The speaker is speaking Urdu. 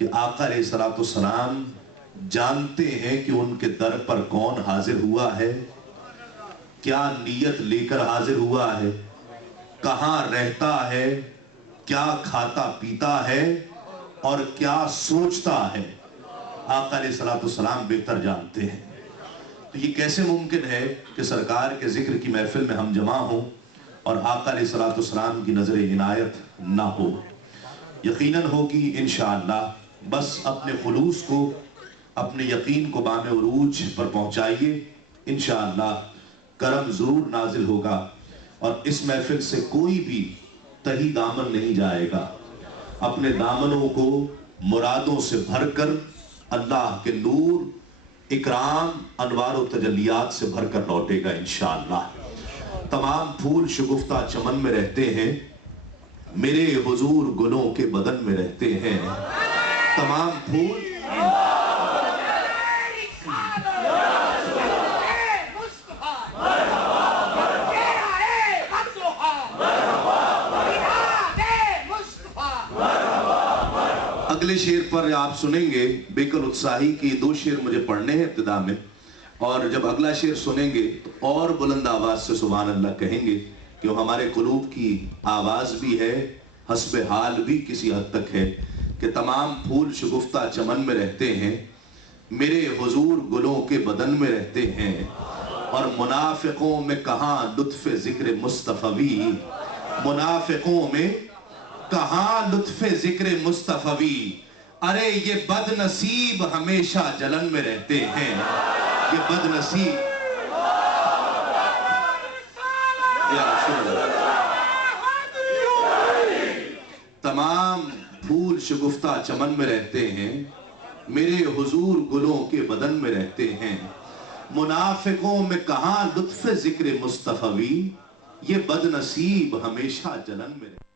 کہ آقا علیہ السلام جانتے ہیں کہ ان کے در پر کون حاضر ہوا ہے، کیا نیت لے کر حاضر ہوا ہے، کہاں رہتا ہے، کیا کھاتا پیتا ہے اور کیا سوچتا ہے۔ آقا علیہ السلام بہتر جانتے ہیں۔ تو یہ کیسے ممکن ہے کہ سرکار کے ذکر کی محفل میں ہم جمع ہوں اور آقا علیہ السلام کی نظر عنایت نہ ہو؟ یقیناً ہوگی انشاءاللہ۔ بس اپنے خلوص کو، اپنے یقین کو بام عروج پر پہنچائیے، انشاءاللہ کرم ضرور نازل ہوگا اور اس محفل سے کوئی بھی تہی دامن نہیں جائے گا۔ اپنے دامنوں کو مرادوں سے بھر کر اللہ کے نور، اکرام، انوار و تجلیات سے بھر کر لوٹے گا انشاءاللہ۔ تمام پھول شگفتہ چمن میں رہتے ہیں، میرے حضور گلوں کے بدن میں رہتے ہیں۔ تمام پھول اگلے شعر پر آپ سنیں گے بیکل اتساہی کی 2 شعر مجھے پڑھنے ہیں ابتدا میں، اور جب اگلا شعر سنیں گے تو اور بلند آواز سے سبحان اللہ کہیں گے کہ وہ ہمارے قلوب کی آواز بھی ہے، حسب حال بھی کسی حد تک ہے کہ تمام پھول شگفتہ چمن میں رہتے ہیں، میرے حضور گلوں کے بدن میں رہتے ہیں، اور منافقوں میں کہاں لطف ذکر مصطفی، منافقوں میں کہاں لطف ذکر مصطفی، ارے یہ بد نصیب ہمیشہ جلن میں رہتے ہیں، یہ بد نصیب تمام پھول شگفتہ چمن میں رہتے ہیں، میرے حضور گلوں کے بدن میں رہتے ہیں، منافقوں میں کہاں لطف ذکر مصطفی، یہ بد نصیب ہمیشہ جلن میں رہتے ہیں۔